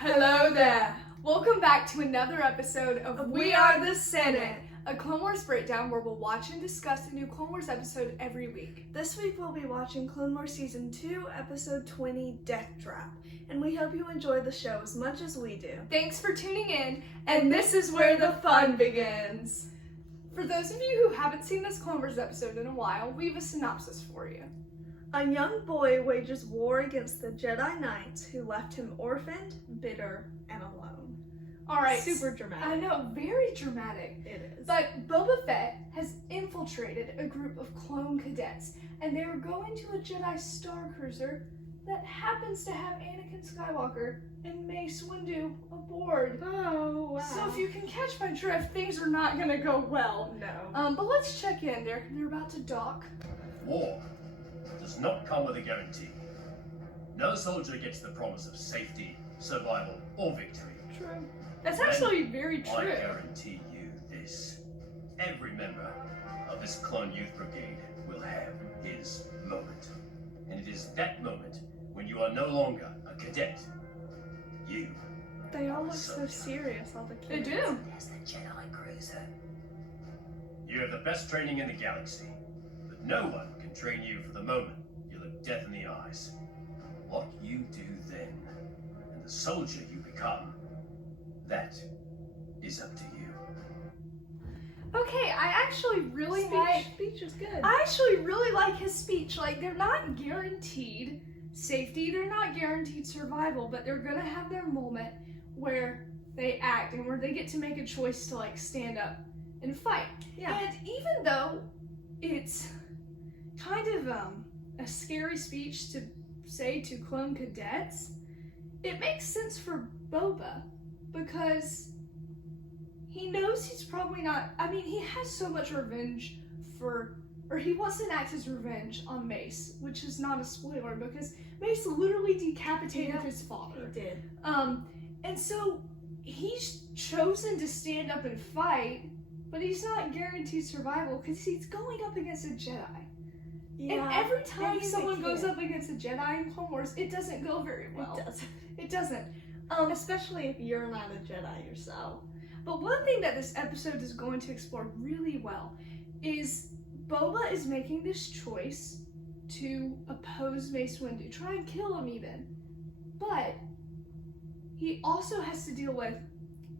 Hello there! Welcome back to another episode of We Are the Senate, a Clone Wars breakdown where we'll watch and discuss a new Clone Wars episode every week. This week we'll be watching Clone Wars Season 2, Episode 20, Death Trap, and we hope you enjoy the show as much as we do. Thanks for tuning in, and this is where the fun begins. For those of you who haven't seen this Clone Wars episode in a while, we have a synopsis for you. A young boy wages war against the Jedi Knights who left him orphaned, bitter, and alone. Alright. Super dramatic. I know, very dramatic. It is. But Boba Fett has infiltrated a group of clone cadets, and they are going to a Jedi Star Cruiser that happens to have Anakin Skywalker and Mace Windu aboard. Oh, wow. So if you can catch my drift, things are not going to go well. No. But let's check in. They're about to dock. War does not come with a guarantee. No soldier gets the promise of safety, survival, or victory. True. That's actually very I true. guarantee you this. Every member of this Clone Youth Brigade will have his moment. And it is that moment when you are no longer a cadet. You They all are a look so soldier. serious, all the They kids. do. There's the Jedi Cruiser. You have the best training in the galaxy, but no one can train you for the moment you look death in the eyes. What you do then, and the soldier you become, that is up to you. Okay, I actually really Speech is good. I actually really like his speech. Like, they're not guaranteed safety, they're not guaranteed survival, but they're gonna have their moment where they act and where they get to make a choice to, like, stand up and fight. Yeah. And even though it's kind of a scary speech to say to clone cadets, it makes sense for Boba because he knows he's probably not, I mean, he has so much revenge he wants to enact his revenge on Mace, which is not a spoiler because Mace literally decapitated his father. He did. And so he's chosen to stand up and fight, but he's not guaranteed survival because he's going up against a Jedi. Yeah. And every time Maybe they someone goes can. up against a Jedi in Clone Wars, it doesn't go very well. It doesn't. It doesn't. Especially if you're not a Jedi yourself. But one thing that this episode is going to explore really well is Boba is making this choice to oppose Mace Windu, try and kill him even. But he also has to deal with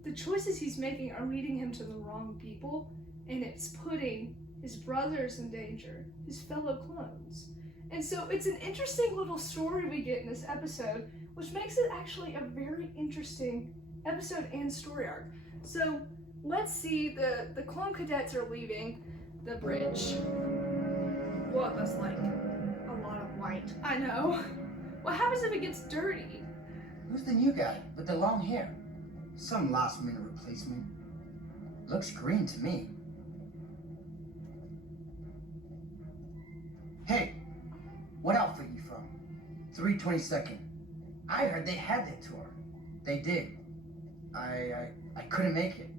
the choices he's making are leading him to the wrong people, and it's putting his brothers in danger, his fellow clones. And so it's an interesting little story we get in this episode, which makes it actually a very interesting episode and story arc. So let's see, the clone cadets are leaving the bridge. What was like a lot of white. I know. What happens if it gets dirty? Who's the new guy with the long hair? Some last minute replacement. Looks green to me. Hey, what outfit you from? 322nd. I heard they had their tour. They did. I couldn't make it.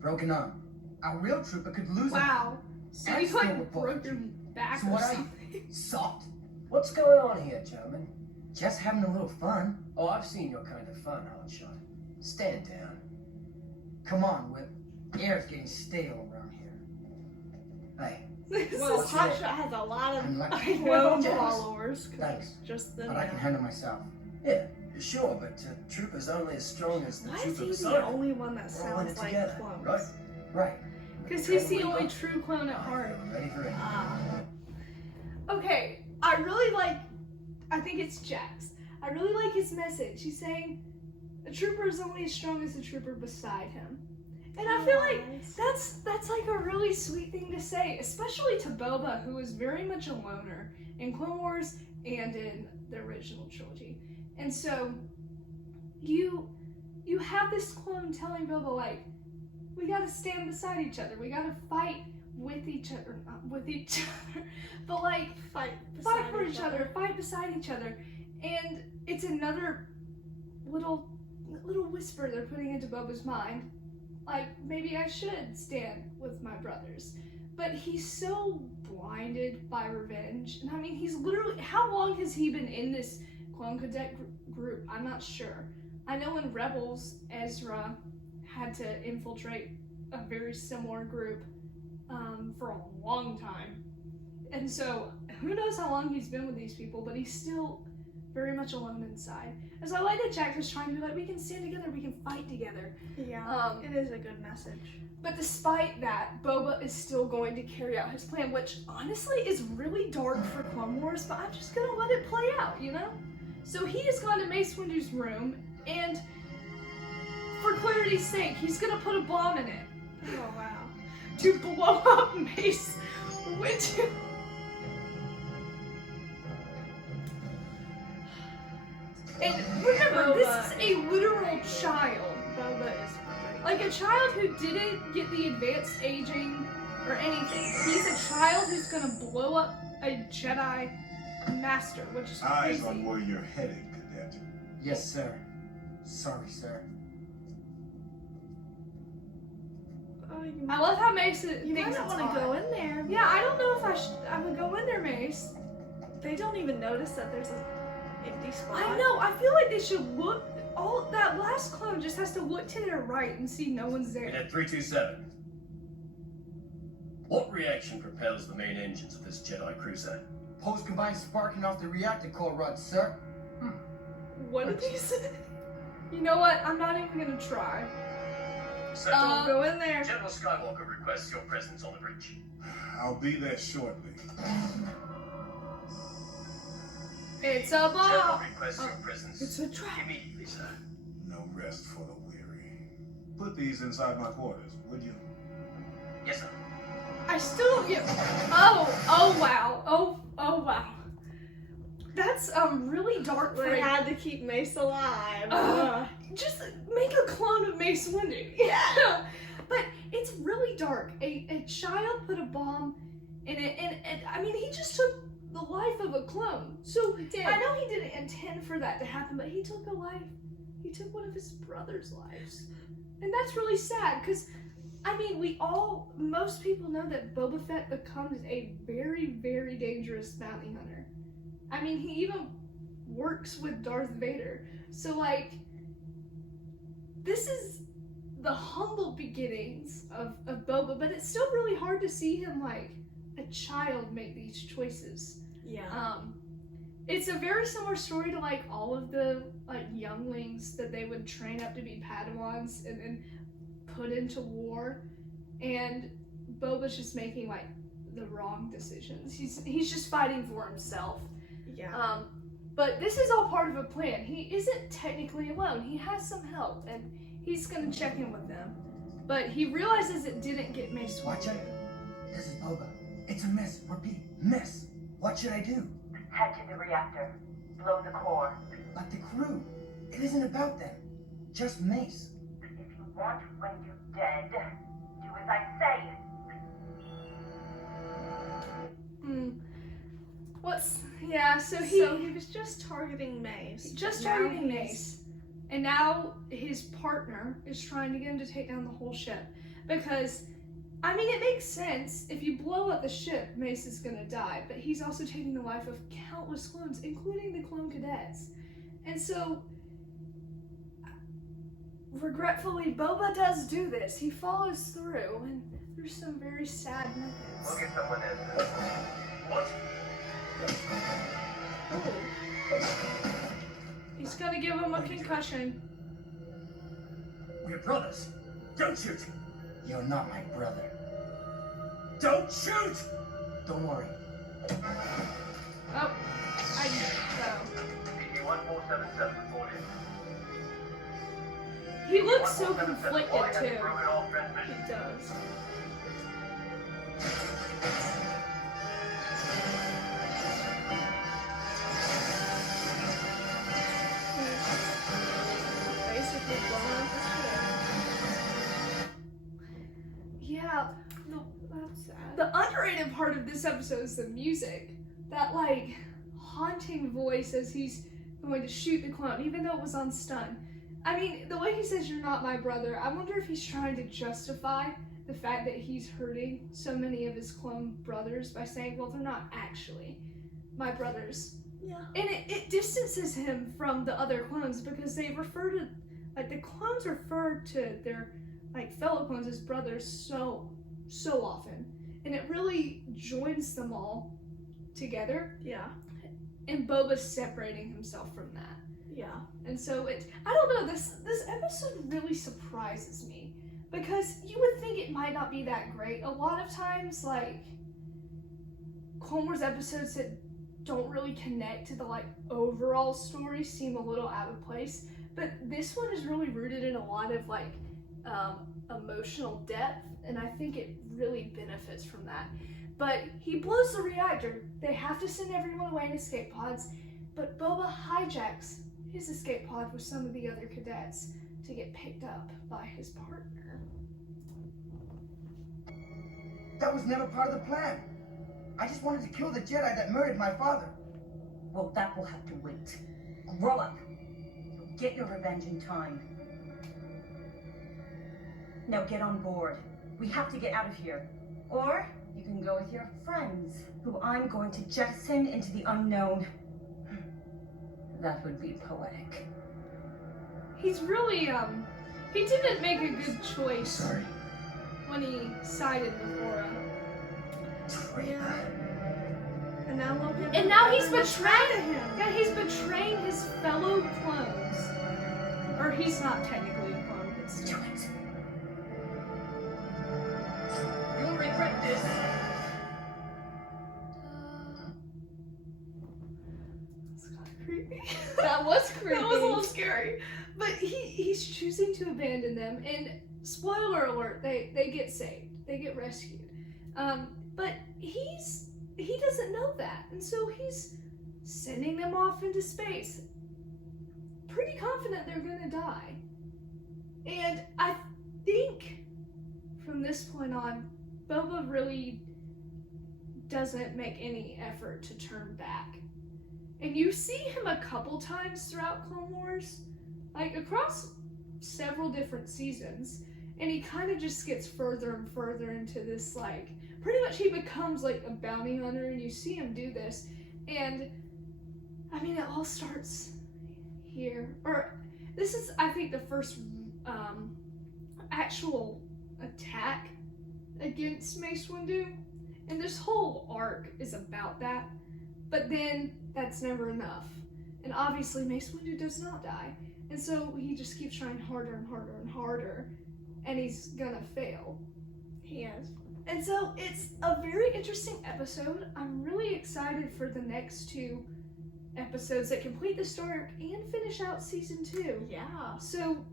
Broken arm. Our real trooper could lose it. Wow. So And you still like report broke your duty. back So or what are something. you? Soft. What's going on here, gentlemen? Just having a little fun. Oh, I've seen your kind of fun, Hotshot. Stand down. Come on, Whip. Air's getting stale around here. Hey, Well, What's Hotshot it? has a lot of I'm lucky. clone Yes. followers. 'Cause Thanks. Just the But I can handle myself. Yeah, sure, but Trooper's only as strong as the Why is trooper he beside the him. only one that We're all in sounds it like together, clones? right? Right. Because he's the What do you only got? true clone at heart. Ready for it. Okay, I think it's Jax. I really like his message. He's saying a trooper is only as strong as the trooper beside him. And I feel like that's like a really sweet thing to say, especially to Boba, who is very much a loner in Clone Wars and in the original trilogy. And so you have this clone telling Boba, like, we gotta stand beside each other, we gotta fight with each other, not with each other, but like Fight for each other, fight beside each other. And it's another little whisper they're putting into Boba's mind, like, maybe I should stand with my brothers. But he's so blinded by revenge. And I mean, he's literally, how long has he been in this clone cadet group? I'm not sure. I know in Rebels, Ezra had to infiltrate a very similar group for a long time. And so, who knows how long he's been with these people, but he's still very much alone inside. And so I like that Jack was trying to be like, we can stand together, we can fight together. Yeah, it is a good message. But despite that, Boba is still going to carry out his plan, which honestly is really dark for Clone Wars, but I'm just gonna let it play out, you know? So he has gone to Mace Windu's room, and for clarity's sake, he's gonna put a bomb in it. Oh, wow. To blow up Mace Windu. And remember, this is a literal child. Boba is great. Like a child who didn't get the advanced aging or anything. He's a child who's gonna blow up a Jedi master, which is Eyes crazy. on where you're headed, Cadet. Yes, sir. Sorry, sir. Oh, you I love how Mace You thinks might it's not want odd. to go in there. Yeah, I don't know if I would go in there, Mace. They don't even notice that there's an empty spot. I know. I feel like they should look. All that last clone just has to look to their right and see no one's there. Cadet 327. What reaction propels the main engines of this Jedi cruiser? Post-combined sparking off the reactor core rods, sir. What did he say? You know what? I'm not even gonna try. Central, Go in there. General Skywalker requests your presence on the bridge. I'll be there shortly. It's a General bomb. requests your presence It's a trap. immediately, sir. No rest for the weary. Put these inside my quarters, would you? Yes, sir. I still don't get. Oh wow. Oh wow. That's really dark for They a had to keep Mace alive. just make a clone of Mace Windu. Yeah. But it's really dark. A child put a bomb in it, and I mean, he just took the life of a clone. So I know he didn't intend for that to happen, but he took a life. He took one of his brother's lives. And that's really sad, because, I mean, most people know that Boba Fett becomes a very, very dangerous bounty hunter. I mean, he even works with Darth Vader. So, like, this is the humble beginnings of Boba, but it's still really hard to see him, like, a child make these choices. Yeah. It's a very similar story to, like, all of the, like, younglings that they would train up to be Padawans and then put into war. And Boba's just making, like, the wrong decisions. He's just fighting for himself. Yeah. But this is all part of a plan. He isn't technically alone. He has some help, and he's gonna check in with them. But he realizes it didn't get Mace Watch Windu. out. This is Boba. It's a miss. Repeat, miss. What should I do? Head to the reactor. Blow the core. Like the crew. It isn't about them. Just Mace. If you want Windu dead, do as I say. So he was just targeting Mace. just Now targeting he's- Mace. And now his partner is trying to get him to take down the whole ship. Because, I mean, it makes sense. If you blow up the ship, Mace is gonna die. But he's also taking the life of countless clones, including the clone cadets. And so, regretfully, Boba does do this. He follows through, and there's some very sad moments. We'll get someone in. What? He's gonna give him a concussion. We're brothers. Don't shoot. You're not my brother. Don't shoot! Don't worry. Oh, PT-1477 reported. He looks so conflicted too. Broken off transmission. He does. Basically blowing up the ship. Yeah, That's sad. the underrated part of this episode is the music. That, like, haunting voice as he's going to shoot the clone, even though it was on stun. I mean, the way he says, "You're not my brother," I wonder if he's trying to justify the fact that he's hurting so many of his clone brothers by saying, well, they're not actually my brothers. Yeah. And it distances him from the other clones because they refer to, like, the clones refer to their, like, fellow clones as brothers so often. And it really joins them all together. Yeah. And Boba's separating himself from that. Yeah. And so I don't know, this episode really surprises me because you would think it might not be that great. A lot of times, like, Clone Wars episodes that don't really connect to the, like, overall story seem a little out of place. But this one is really rooted in a lot of, like, emotional depth, and I think it really benefits from that. But he blows the reactor. They have to send everyone away in escape pods, but Boba hijacks his escape pod with some of the other cadets to get picked up by his partner. That was never part of the plan. I just wanted to kill the Jedi that murdered my father. Well, that will have to wait. Grow up. You'll get your revenge in time. Now get on board. We have to get out of here. Or you can go with your friends, who I'm going to jettison into the unknown. That would be poetic. He's really, he didn't make a good choice Sorry. when he sided with Aura. Yeah. And now Logan. And now he's everyone's mad betraying at him. Yeah, he's betraying his fellow clones. Or he's not technically a clone, but Do still. it. You'll regret this. That's kind of creepy. That was creepy. That was a little scary. But he's choosing to abandon them, and spoiler alert, they get saved. They get rescued. But he doesn't know that, and so he's sending them off into space. Pretty confident they're gonna die. And I think from this point on, Boba really doesn't make any effort to turn back. And you see him a couple times throughout Clone Wars, like across several different seasons, and he kind of just gets further and further into this, like, pretty much he becomes like a bounty hunter, and you see him do this. And I mean, it all starts here. Or this is, I think, the first actual attack against Mace Windu. And this whole arc is about that. But then that's never enough. And obviously Mace Windu does not die. And so he just keeps trying harder and harder and harder. And he's gonna fail. He is. And so it's a very interesting episode. I'm really excited for the next 2 episodes that complete the story arc and finish out season 2. Yeah. So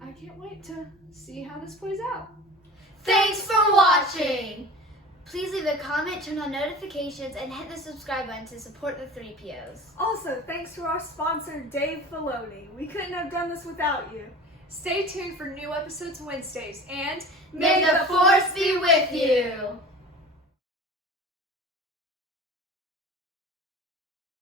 I can't wait to see how this plays out. Thanks for watching! Please leave a comment, turn on notifications, and hit the subscribe button to support the Threepios. Also, thanks to our sponsor, Dave Filoni. We couldn't have done this without you. Stay tuned for new episodes Wednesdays, and May the Force be with you!